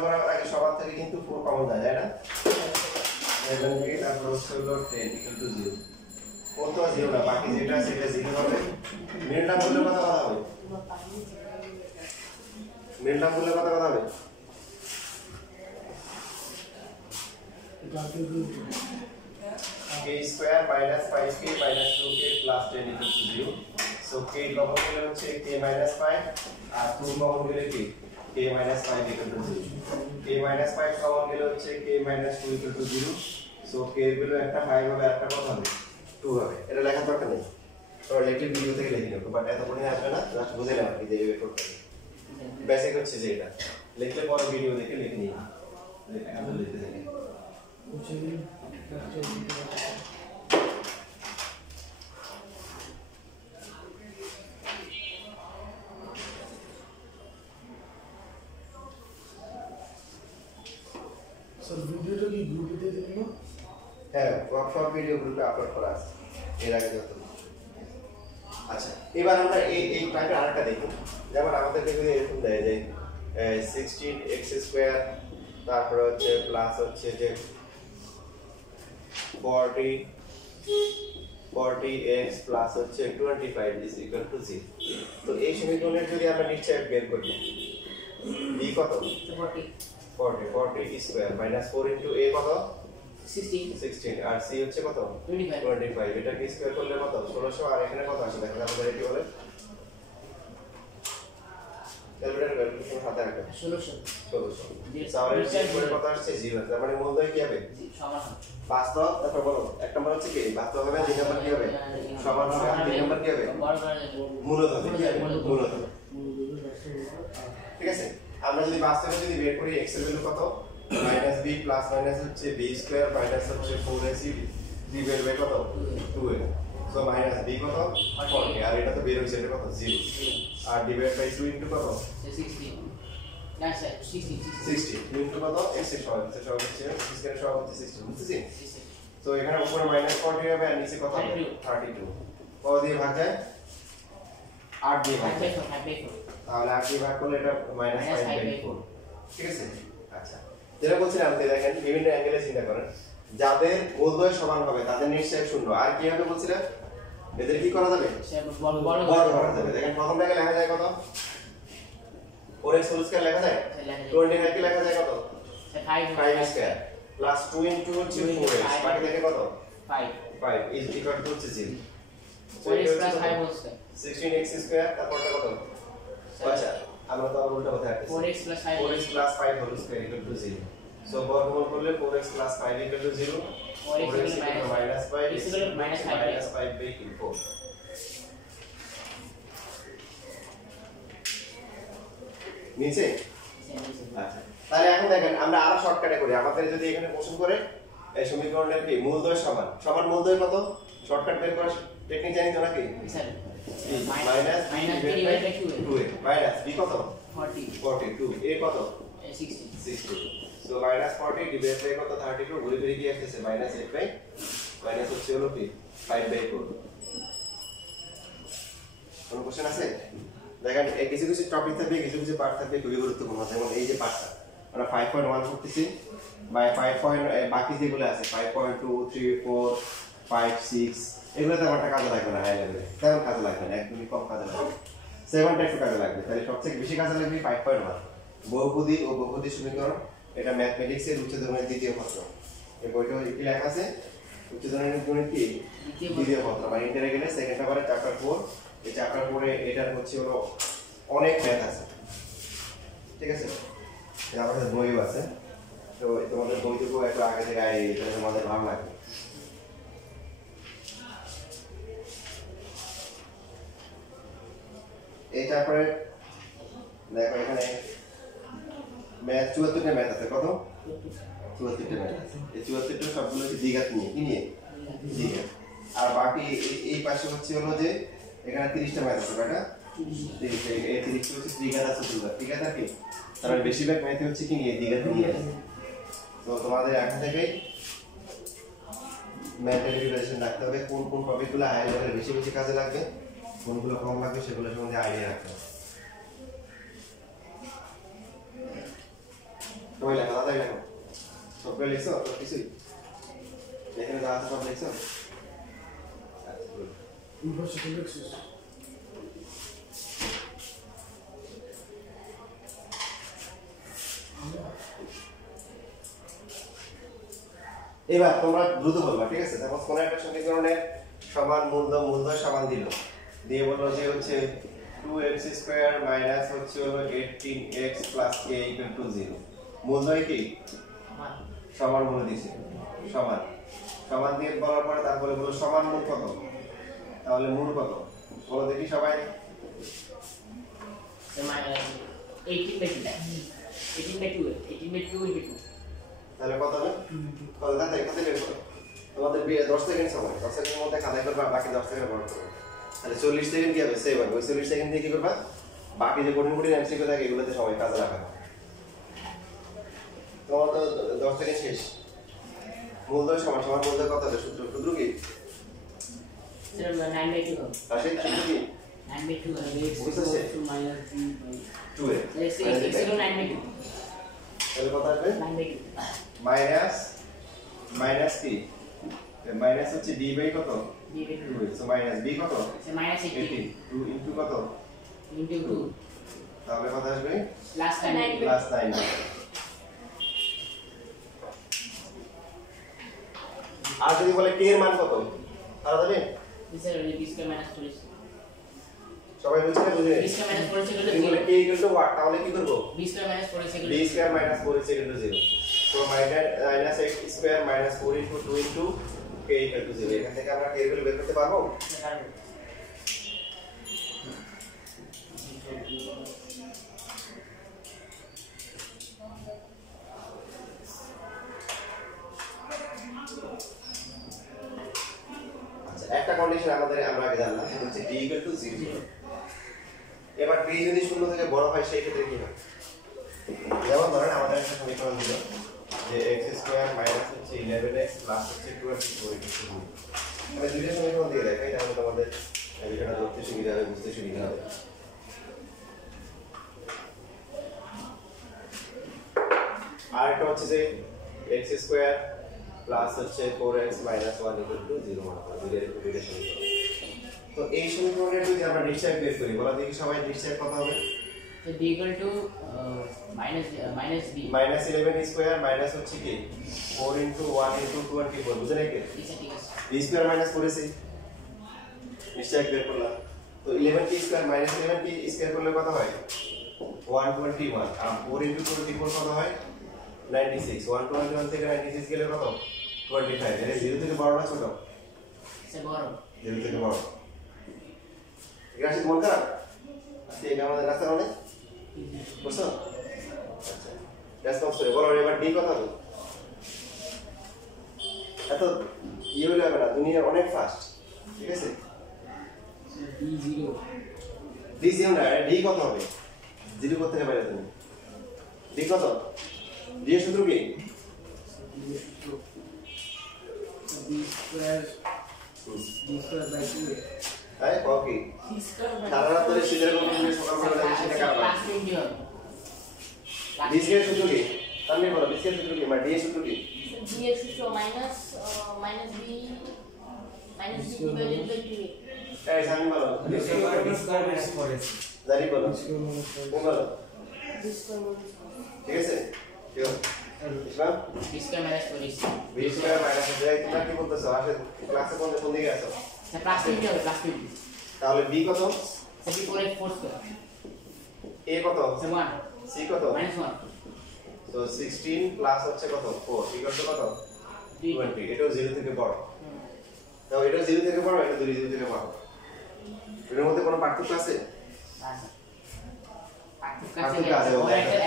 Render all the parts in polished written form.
করার আগে সবার থেকে কিন্তু 4 কমন যায়, তাই না? 7 থেকে তারপর হলো 10 ইকুয়াল টু 0। কত 0 না, বাকি যেটা সেটা 0 হবে। মিডল টার্ম বললে কত কথা হবে? মিডল টার্ম বললে কত কথা হবে? k square minus 5k minus 2k plus 10 equal to 0। So k common গেলে হচ্ছে k মাইনাস 5 আর 2 কমন গেলে কি k minus 5 equal to 0। k minus 5 common গেলে হচ্ছে k minus 2 equal to 0। So k এর ভ্যালু একটা 5 হবে আর একটা কত হবে? 2 হবে। এটা লেখার দরকার নেই, তোমরা লেটের ভিডিও থেকে লিখে নেবে, বাট এত পড়ে আসবে না, জাস্ট বুঝে নাও কি যে এই করতে বেসিক হচ্ছে যে এটা লিখলে পরে ভিডিও দেখে লিখে নিই, লেখা আমি লিখতে থাকি। স্যার ভিডিওটা কি গ্রুপে দিয়ে দিবেন? হ্যাঁ, ওয়ার্কশপ ভিডিও গ্রুপে আপলোড করা আছে এর আগে যত। আচ্ছা, এবার আমরা এই টাইপের আরেকটা দেখি। যেমন আমাদেরকে যদি এরকম দেয় যে 16x² তারপর হচ্ছে প্লাস হচ্ছে যে 40x প্লাস হচ্ছে 25 ইজ ইকুয়াল টু 0। তো এই সমীকরণের যদি আমরা নিশ্চয় বের করি b কত 40 স্কয়ার মাইনাস 4 ইনটু a কত 16 আর c হচ্ছে কত 25। এটা কি স্কয়ার করলে কত 1600 আর এখানে কত আসে দেখেন আমাদের এটি বলে ক্যালকুলেটর ভ্যালু হাতে রাখবেন 1600 তাহলে চেক করে কত আসছে 0। তার মানে মূলদয় কি হবে সমান হবে বাস্তব। তারপর বলো এক নম্বর হচ্ছে কি বাস্তব হবে, দুই নম্বর কি হবে সমান হবে, আর তিন নম্বর কি হবে মূলত হবে, কি হবে মূলত। ঠিক আছে, আমরা যদি বাস্তবে যদি বের করি x এর ভ্যালু কত -b প্লাস মাইনাস হচ্ছে b স্কয়ার মাইনাস হচ্ছে 4ac ডিভাইড বাই কত 2a। সো -b কত 40 আর এটা তো বের হইছে এটা কত 0 আর ডিভাইড বাই 2 ইনটু কত 16 না স্যার 60 2 ইনটু কত x এর সহগ হচ্ছে 6 স্কয়ার সহগ হচ্ছে 60 বুঝতেছি। তো এখানে উপরে -40 হবে আর নিচে কত হবে 32। কত দিয়ে ভাগ যায় 8 দিয়ে ভাগ যায়, তাহলে 8 দিয়ে ভাগ করলে এটা -5/4। ঠিক আছে। আচ্ছা, যেটা বলছিলাম যে দেখেন বিভিন্ন অ্যাঙ্গেলে চিন্তা করেন, যাদের মূলদয় সমান হবে তাদের নিশ্চয় শূন্য। আর কি হবে বলছিলাম এদের কি করা যাবে বড় করা যাবে। দেখেন প্রথম জায়গায় লেখা যায় কত 4x হোল স্কয়ার লেখা যায় 25 কে লেখা যায় কত 5 স্কয়ার প্লাস 2 ইনটু 4x বাকি থেকে কত 5 is equal to 0। 4x plus 5 whole square 16x square তারপরটা কত। আচ্ছা, আমরা তো উল্টা কথা আছে 4x plus 5 whole square equal to 0। So বর্গমূল করলে 4x plus 5 equal to 0, 4x minus 5 minus 5/4। নিচে আচ্ছা, তাহলে এখন দেখেন আমরা আরো শর্টকাটে করি। আমাদের যদি এখানে প্রশ্ন করে এই সমীকরণের কি মূলদয় সমান সমান মূলদয় কত শর্টকাট বের করার টেকনিক জানি তো নাকি minus b divide by 2a minus b কত 42 a কত 60। সো -40 ডিভাইড বাই কত 32 ঘুরে ফিরে কি আসছে -8 বাই মাইনাস হচ্ছে হলো কি 5/4। কোন কোশ্চেন আছে? দেখেন এই কিছু কিছু টপিক থাকবে, কিছু কিছু পার্ট থাকবে খুবই গুরুত্বপূর্ণ। যেমন এই যে পার্টটা আমরা 5.1 করতেছি বাই 5. বাকি যেগুলো আছে 5.2 3 4 5 6 এগুলোতে আমারটা কাজে লাগবে না, হাই লেভেলে তেমন কাজে লাগবে না, একদমই কম কাজে লাগবে। 7টা একটু কাজে লাগবে। তাহলে সবথেকে বেশি কাজে লাগবে 5.1 বহুপদী ও বহুপদী সমীকরণ। এটা ম্যাথমেটিক্সের উচ্চধরনের দ্বিতীয় পত্র। এই বইটাও কি লেখা আছে উচ্চধরনের গণিত কি দ্বিতীয় পত্র মানে ইন্টারগ্রেটেড সেকেন্ড পেপারে চ্যাপ্টার 4। এই চ্যাপ্টার 4 এ এটার হচ্ছে হলো অনেক ম্যাথ আছে। ঠিক আছে, এটা আমাদের বইও আছে। তো তোমাদের বইটুকু একটু আগে থেকে এটা তোমাদের ভালো লাগবে। এই তারপরে দেখো এখানে ম্যাথ 74টা ম্যাথ আছে। কত 74টা ম্যাথ আছে। এই 74টা সবগুলো কি দ্বিঘাত নিয়ে কি নিয়ে দ্বিঘাত। আর বাকি এই পাশে হচ্ছে হলো যে এখানে 30টা ম্যাথ আছে। কয়টা 30টা। এই 30টা হচ্ছে দ্বিঘাত আছে দ্বিঘাত। ঠিক আছে কি তাহলে বেশিরভাগ ম্যাথ হচ্ছে কি নিয়ে দ্বিঘাত নিয়ে। তো তোমাদের এখন থেকেই ম্যাথের প্রিপারেশন রাখতে হবে, কোন কোন টপিকগুলো হাই লেভেলে বেশি বেশি কাজে লাগবে, কোনগুলো কম লাগবে সেগুলো সম্বন্ধে আইডিয়া রাখতে হবে। সবাই লেখো তাড়াতাড়ি লেখো সবগুলো লিখছো তো কিছুই এখানে যা আছে সব লিখছো আচ্ছা গুড ইউনিভার্সিটি লিখছিস এবার তোমরা দ্রুত বলবা ঠিক আছে তারপর কোন একটা সমীকরণের সমান মূলদ্বয় সমান দিল দিয়ে বললো যে হচ্ছে 2x স্কয়ার মাইনাস হচ্ছে হলো 18x plus k equal to 0 মূলদ্বয় কি সমান বলে দিয়েছে সমান সমান দিয়ে বলার পরে তারপরে বলো সমান মূল কত তাহলে মূল কত বলো দেখি সবাই 18/2 তাহলে কত হবে কত দাঁড়াই কত বের করো তোমাদের 10 সেকেন্ড সময় 10 সেকেন্ডের মধ্যে কাজ করবা বাকি 10 সেকেন্ড বড় করো তাহলে 40 সেকেন্ড কি হবে সেভ হবে ওই 40 সেকেন্ড দিয়ে কি করবা বাকি যে কঠিন কঠিন এমসিকিউ থাকে এগুলোতে সময় কাজে লাগাবে তোমার তো 10 সেকেন্ড শেষ মূলদয় সমান সমান মূলদয় কত হবে সূত্র কি Sir, 9/2 আসলে সূত্র কি 9/2 বুঝতে পারছি? minus 2 এর Let's say x equal 9/2 তাহলে কত আসবে 9/2 মাইনাস কি মাইনাস হচ্ছে d বাই কত b/2 2 সো মাইনাস b কত so minus 18 2 ইনটু কত into 2 তাহলে কত আসবে plus 9 প্লাস 9 আর যদি বলে k এর মান কত তাহলে দেবে this is b square minus 4 সবাই বুঝছে না বুঝে b square minus 4 is equal to যদি বলে 0 k ইকুয়াল টু ওয়াট তাহলে কি করব b square minus 4 is equal b to square minus 4 is equal to 0 so minus x square minus 4 into 2 into k equal to 0 এখান থেকে আমরা k এর value বের করতে পারবো আচ্ছা একটা কন্ডিশন আমাদের আমরা আগে জানলাম সেটা হচ্ছে d equal to 0 এবার b যদি 0 থেকে বড় হয় সেই ক্ষেত্রে কি হবে যেমন ধরেন আমাদের একটা সমীকরণ দিল যে x স্কয়ার মাইনাস হচ্ছে 11x প্লাস হচ্ছে 24 আমি দুইটা সমীকরণ দিয়ে দেখাই তাহলে তোমাদের বিষয়টা ধরতে সুবিধা হবে বুঝতে সুবিধা হবে আর একটা হচ্ছে যে x স্কয়ার প্লাস হচ্ছে 4x মাইনাস 1 ইকুয়াল টু 0 মনে করো দুইটা সমীকরণ তো এই সমীকরণের যদি আমরা ডিসচার্জ বের করি বলা দেখি সবাই ডিসচার্জ কত হবে so d equal to minus b minus 11 square minus হচ্ছে কি 4 ইনটু 1 ইনটু 24 বুঝে নাকি ঠিক আছে b স্কয়ার মাইনাস করেছি নিশ্চয় বের করলাম তো 11 কি স্কয়ার মাইনাস 11 কি স্কয়ার করলে কত হয় 121 আর 4 ইনটু 24 কত হয় 96 121 থেকে 96 গেলে কত 25 এর 0 থেকে বড় না ছোট সে বড় 0 থেকে বড় গ্রাফিক মন খারাপ আজকে এটা আমাদের রাস্তা অনেক বুঝছো আচ্ছা রেসপন্স করে বলো এবার ডি কত হবে এত ইয়ে হলে হবে না দুনিয়া অনেক ফাস্ট ঠিক আছে d0 ডি জিরো না ডি কত হবে জিরো করতে হবে তুমি ডি কত ডি এর সূত্র কি b square by 2 তাই কও কি সারা রাত ধরে সিজার কোন নিয়ে সকাল বেলা সেটা কারণ plus 20 হবে ডি এর সূত্র কি তাহলে বলো ডি এর সূত্র কি মানে ডি এর সূত্র কি d এর সূত্র minus b divided by 2a এই সামনে বলো b square minus 4s জানি বলো b square minus 4s কোন বলো b square minus ঠিক আছে কেউ ইসলাম b square minus 4 is b square minus যাই তোমরা কি বলতেছো আসলে ক্লাসে কোন দিকে আছো so plus 20 হবে plus 20 তাহলে বি কত so b 4 square এ কত so 1 সি কত minus 1 তো 16 প্লাস হচ্ছে কত 4 ইকুয়াল টু কত 20 এটাও 0 থেকে বড় তাও এটা 0 থেকে বড় এটা 0 থেকে বড় এর মধ্যে কোনো পার্থক্য আছে পার্থক্য আছে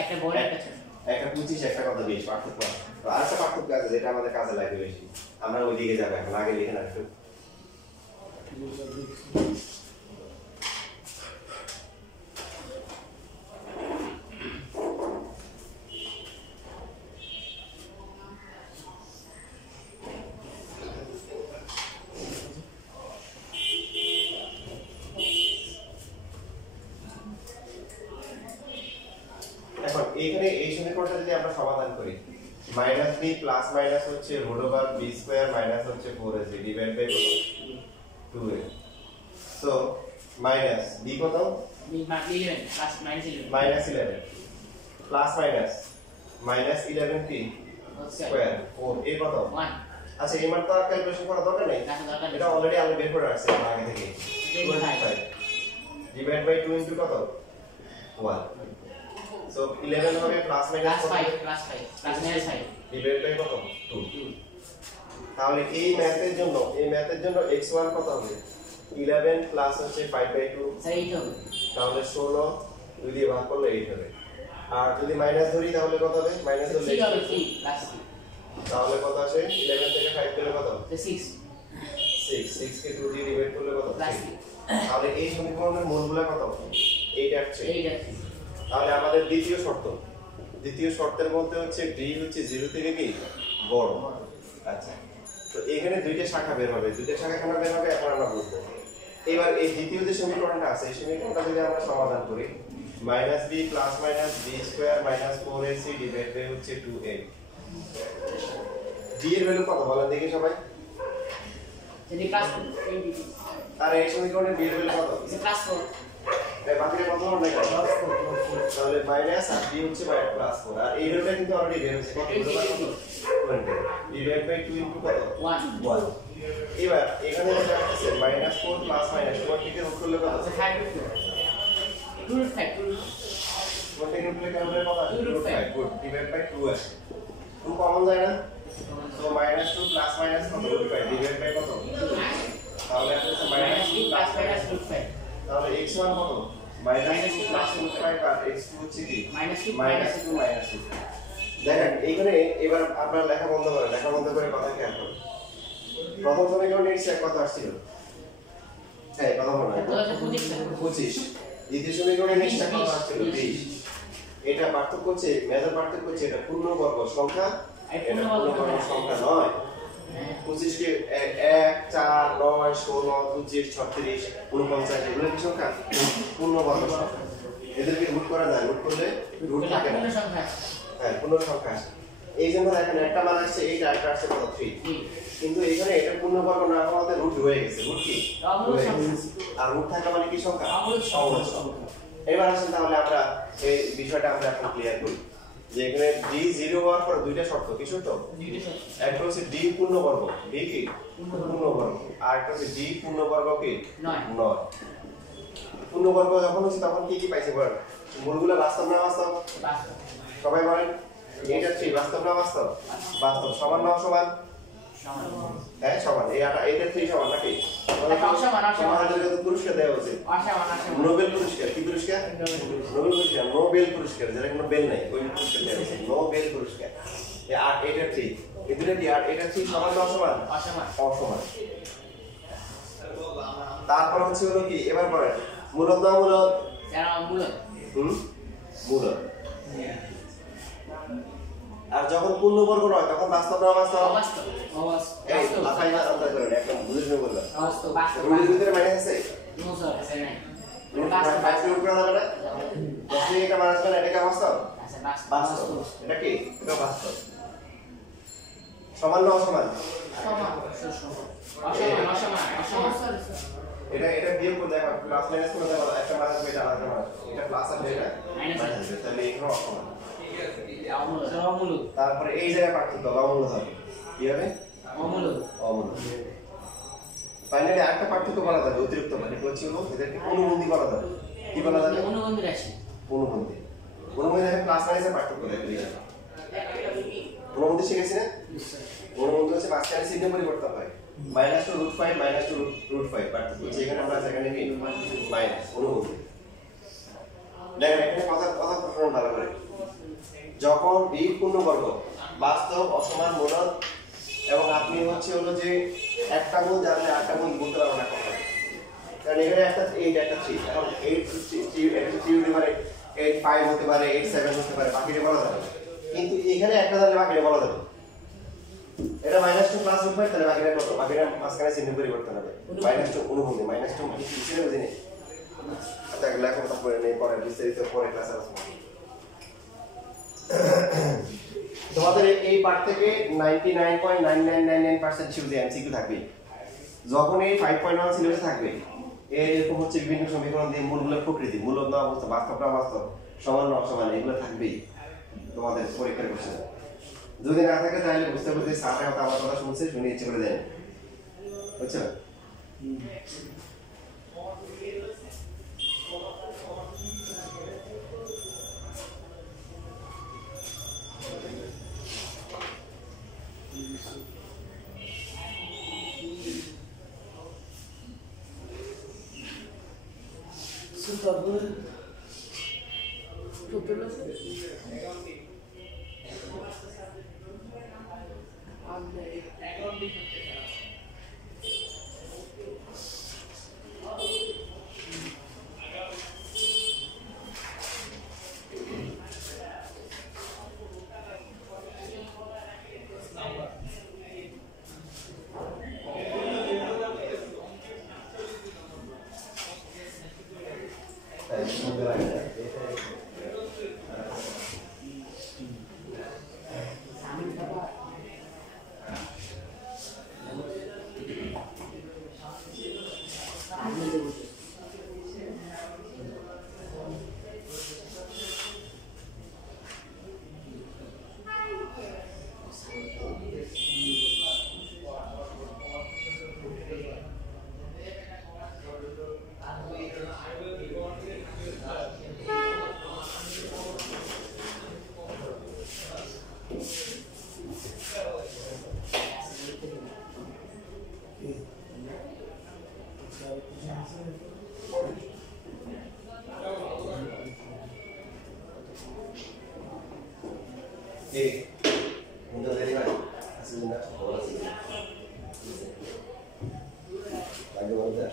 একটা বড় একটা ছোট একটা 25 একটা কত 20 পার্থক্য আছে তো আরেকটা পার্থক্য আছে যেটা আমাদের কাজে লাগবে বেশি আমরা ওই দিকে যাব এখন আগে লিখে না একটু এখন এইখানে এই সমীকরণটা যদি আমরা সমাধান সমাধান করি মাইনাস বি প্লাস মাইনাস হচ্ছে root over b square minus হচ্ছে 4ac divide by 2a so minus b কত -11 plus -11 minus 11 plus minus minus 11 কি স্কয়ার 4 এ কত 1 আচ্ছা এই মান তো আর ক্যালকুলেশন করা দরকার নেই এটা অলরেডি আমি বের করে রাখছি আগে থেকে 25 ডিভাইড বাই 2 ইনটু কত 1 সো 11 হবে plus minus plus 5 plus -5 divide by কত 2 তাহলে এই ম্যাথের জন্য x1 কত হবে 11 প্লাস হচ্ছে 5 বাই 2 স্যার 8 হবে তাহলে 16 2 দিয়ে ভাগ করলে 8 হবে আর যদি মাইনাস ধরি তাহলে কত হবে মাইনাস ধরলে 3 হবে 3 plus 3 তাহলে কত আসে 11 থেকে 5 গেলে কত 6 6 কে 2 দিয়ে ডিভাইড করলে কত plus 3 তাহলে এই সমীকরণের মূলগুলো কত 8 আসছে 8 আছে তাহলে আমাদের দ্বিতীয় শর্তের মধ্যে হচ্ছে d হচ্ছে 0 থেকে কি বড় আচ্ছা তো এখানে দুইটা শাখা বের হবে দুইটা শাখা কেন বের হবে এখন আমরা বুঝবো এবার এই দ্বিতীয় যে সমীকরণটা আছে এই সমীকরণটা যদি আমরা সমাধান করি -b plus minus b square minus 4ac divide by হচ্ছে 2a d এর ভ্যালু কত বলেন দেখি সবাই যদি plus 20 আর এই সমীকরণের b এর ভ্যালু কত is plus 4 এই বাকিটা কত হবে না তাহলে মাইনাস আর b হচ্ছে প্লাস 4 আর এই ভ্যালুটা কিন্তু অলরেডি বের হয়েছে কত 20 ডিভাইড বাই 2 ইনটু কত 1 এবার এখানে যেটা আছে -4 প্লাস মাইনাস 4 থেকে রুট করলে কত 5 2 root 5 4 থেকে রুট করলে কেমন হবে কত 5 গুড ডিভাইড বাই 2 আসে 2 কমন যায় না তো -2 প্লাস মাইনাস কত রুট 5 ডিভাইড বাই কত তাহলে আসছে -2 plus minus root 5 তাহলে x1 কত -2 প্লাস রুট 5 আর x2 হচ্ছে কি -2 -2 দেখেন এইখানে এবার আপনারা লেখা বন্ধ করে কথা খেয়াল করুন প্রথম সমীকরণে x কত আসছিল হ্যাঁ কথা বলুন 25 দ্বিতীয় সমীকরণে x কত আসছিল 20 এটা পার্থক্য হচ্ছে মেজর পার্থক্য হচ্ছে এটা পূর্ণবর্গ সংখ্যা এটা পূর্ণবর্গ সংখ্যা নয় 25 কে 1 4 9 16 25 36 49 এগুলো কি সংখ্যা পূর্ণবর্গ সংখ্যা এদেরকে রুট করা যায় রুট করলে রুট থাকে না হ্যাঁ পূর্ণ সংখ্যা এই জন্য দেখেন একটা মান আসছে এইটা একটা আসছে কত 3 কিন্তু এখানে এটা পূর্ণবর্গ না হওয়াতে রুট হয়ে গেছে রুট কি আর রুট থাকা মানে কি সংখ্যা অমূল সংখ্যা এবার আসেন তাহলে আমরা এই বিষয়টা আমরা এখন ক্লিয়ার করি যে এখানে d 0 হওয়ার পর দুইটা শর্ত কি শর্ত একটা হচ্ছে d পূর্ণবর্গ d কি পূর্ণবর্গ আর একটা হচ্ছে d পূর্ণবর্গ কি নয় পূর্ণবর্গ যখন হচ্ছে তখন কি কি পাইছে বলেন মূলগুলো বাস্তব না বাস্তব সবাই বলেন এটা 3 বাস্তব না বাস্তব বাস্তব সমান না সমান হ্যাঁ সমান এটা 3 সমান নাকি সমাধানের জন্য পুরস্কার দেওয়া উচিত নোবেল পুরস্কার কি পুরস্কার নোবেল পুরস্কার যেটা কোনো বেল নাই ওই পুরস্কার দেওয়া উচিত নোবেল পুরস্কার আর এটা 3 এই দুটো কি আর এটা 3 সমান না অসমান অসমান তারপর হচ্ছে হলো কি এবার পড়েন মূলত না মূলত মূলত আর যখন পূর্ণবর্গ নয় তখন বাস্তব না বাস্তব এই লাফাই না আলাদা করেন একদম বুঝে বললাম রুটের ভিতরে মাইনাস আছে রুট করা যাবে না যখন এটা মাইনাস করে এটা কি বাস্তব বাস্তব এটা কি এটা বাস্তব সমান না অসমান এটা বিয়োগ করে দেখো প্লাস মাইনাস করে দেখো একটা মাইনাস এটা আলাদা মাইনাস এটা প্লাস আর এটা মাইনাস তাহলে এখানে অসমান তারপরে এই জায়গায় পার্থক্য অমূল হবে কি হবে অমূল ফাইনালি আরেকটা পার্থক্য বলা যাবে অতিরিক্ত মানে হচ্ছে হলো এদেরকে অনুবন্ধী বলা যাবে কি বলা যাবে অনুবন্ধী দেখেন প্লাস মাইনাসের পার্থক্য দেখেন অনুবন্ধী শিখেছি না অনুবন্ধী হচ্ছে মাঝখানে চিহ্ন পরিবর্তন হয় -2 √5 -2 √5 পার্থক্য যেখানে আমরা সেখানে কি মাইনাস অনুবন্ধী দেখেন এখানে কথা শুনুন ভালো করে যখন b পূর্ণবর্গ বাস্তব অসমান মূলদ এবং আপনি হচ্ছে হলো যে একটা মূল জানলে আটটা মূল বলতে পারবেন না কখনো কারণ এখানে একটা 8 একটা 3 এখন 8 3 হতে পারে 8 5 হতে পারে 8 7 হতে পারে বাকিটা বলা যাবে কিন্তু এখানে একটা জানলে বাকিটা বলা যাবে এটা -2 প্লাস √5 তাহলে বাকিটা কত বাকিটা মাঝখানে চিহ্ন পরিবর্তন হবে -2 অনুবন্ধী -2 মানে কি ছিল বুঝিনি আচ্ছা লেখো তারপরে নেই পরে বিস্তারিত পরে ক্লাসে আসবো এই পার্ট থেকে 99.9999% শিওর যে এমসিকিউ থাকবে যখন এই 5.1 সিলেবাসে থাকবে এরকম হচ্ছে বিভিন্ন সমীকরণ দিয়ে মূলগুলোর প্রকৃতি মূলত না অবস্থা বাস্তবটা বাস্তব সমান না অসমান এগুলো থাকবেই তোমাদের পরীক্ষার কোশ্চেন যদি না থাকে তাহলে বুঝতে পারবে স্যার হয়তো আমার কথা শুনছে শুনে ইচ্ছে করে দেন বুঝছো তারপরে টোটাল আছে Untuk dari mana? Hasilnya oh hasilnya. Lagi mau dah.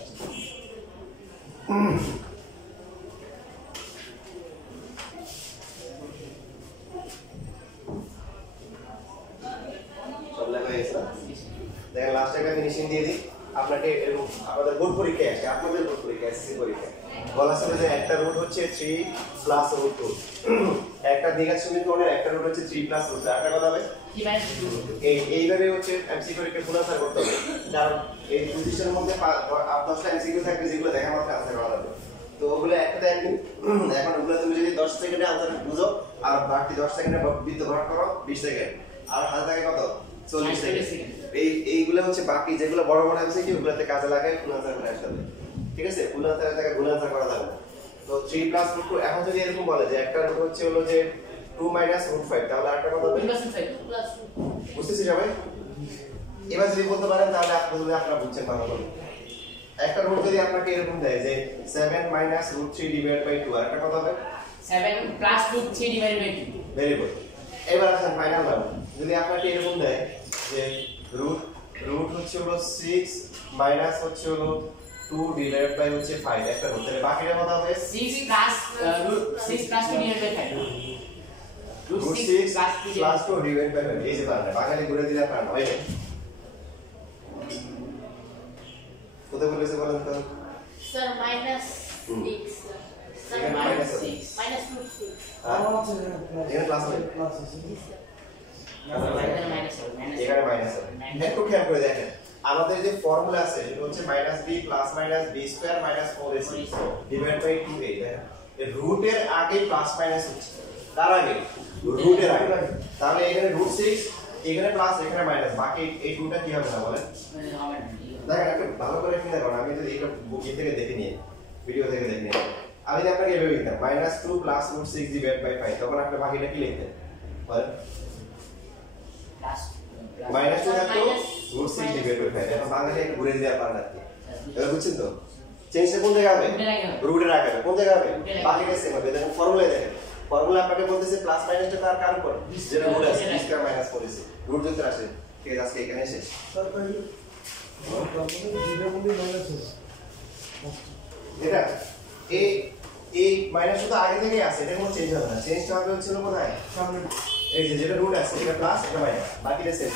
চলে গেছে দেখেন লাস্ট একটা ফিনিশিং দিয়ে দিই আপনাকে আমাদের বোর্ড পরীক্ষা আছে আপনাদের বোর্ড পরীক্ষা এসএসসি পরীক্ষা বলা ছিল যে একটা রুট হচ্ছে 3 প্লাস রুট 2 একটা দ্বিঘাত সমীকরণের একটা রুট হচ্ছে 3 প্লাস রুট 2 আরেকটা কথা হবে এইভাবে হচ্ছে এমসি পরীক্ষা পুরো আনসার করতে হবে কারণ এই পজিশনের মধ্যে 10টা এমসিকিউ থাকবে যেগুলো দেখা মাত্র আনসার করা যাবে তো ওগুলো একটা একদিন এখন ওগুলো তুমি যদি 10 সেকেন্ডে আনসার বুঝো আর বাকি 10 সেকেন্ডে বৃত্ত ভাগ করো 20 সেকেন্ড আর হাতে থাকে কত 40 সেকেন্ড এইগুলো হচ্ছে বাকি যেগুলো বড় বড় এমসিকিউ ওগুলোতে কাজে লাগায় ফুল আনসার করে আসতে হবে ঠিক আছে ফুল আনসারের জায়গায় গুণ আনসার করা যাবে তো 3 প্লাস রুট 2 এখন যদি এরকম বলে যে একটা রুট হচ্ছে হলো যে 2 মাইনাস রুট 5 তাহলে আরেকটা কত হবে বুঝতেছি সবাই এবার যদি বলতে পারেন তাহলে আপনারা বুঝছেন ভালো করে একটা রুট যদি আপনাকে এরকম দেয় যে 7 মাইনাস রুট 3 ডিভাইড বাই 2 আরেকটা কত হবে 7 plus root 3 divide by 2 very good এবার আসেন ফাইনাল রাউন্ড যদি আপনাকে এরকম দেয় যে রুট হচ্ছে হলো 6 মাইনাস হচ্ছে হলো 2 ডিভাইড বাই হচ্ছে 5 একটা রুট তাহলে বাকিটা কত হবে 6 plus root 6 plus 2 divide by 5 root 6 plus 2 divide by 5 এই যে পারবে বাঙালি ঘুরে দিলে পারবে হয় না কোথায় বলেছে বলেন তো sir minus 6 sir minus 6 minus root 6 এখানে প্লাস হবে ক্লাস আছে এখানে মাইনাস হবে একটু খেয়াল করে দেখেন আমাদের যে ফর্মুলা আছে সেটা হচ্ছে -b plus minus b square minus 4ac divide by 2a দেখেন এই রুটের আগে প্লাস মাইনাস হচ্ছে তার আগে রুটের আগে তাহলে এখানে রুট 6 এখানে প্লাস এখানে মাইনাস বাকি এই দুটো কি হবে না বলেন দেখেন একটু ভালো করে ফিরে দেখুন আমি যদি এটা বুক থেকে দেখে নিয়ে ভিডিও থেকে দেখে নিয়ে আমি যদি আপনাকে এভাবে লিখতাম -2 প্লাস রুট 6 ডিভাইড বাই 5 তখন আপনি বাকিটা কি লিখতেন বলেন মাইনাস 2 থাকতো রুট 6 ডিভাইড বাই 5 এখন বাংলাতে ঘুরে দিতে পারেন আর কি এটা বুঝছেন তো চেঞ্জটা কোন জায়গায় হবে রুটের আগে কোন জায়গায় হবে বাকিটা সেম হবে দেখেন ফর্মুলায় দেখেন ফর্মুলা আপনাকে বলতেছে প্লাস মাইনাসটা কার কার উপর যেটা রুট আছে স্কয়ার মাইনাস 4 আছে রুট যদি আসে ঠিক আছে আজকে এখানে শেষ তারপরে তারপরে মাইনাস আছে এটা এই মাইনাস তো আগে থেকেই আছে এটা কোনো চেঞ্জ হবে না চেঞ্জটা হবে হচ্ছে কোথায় সামনে এই যে যেটা রুট আছে এটা প্লাস এটা মাইনাস বাকিটা সেম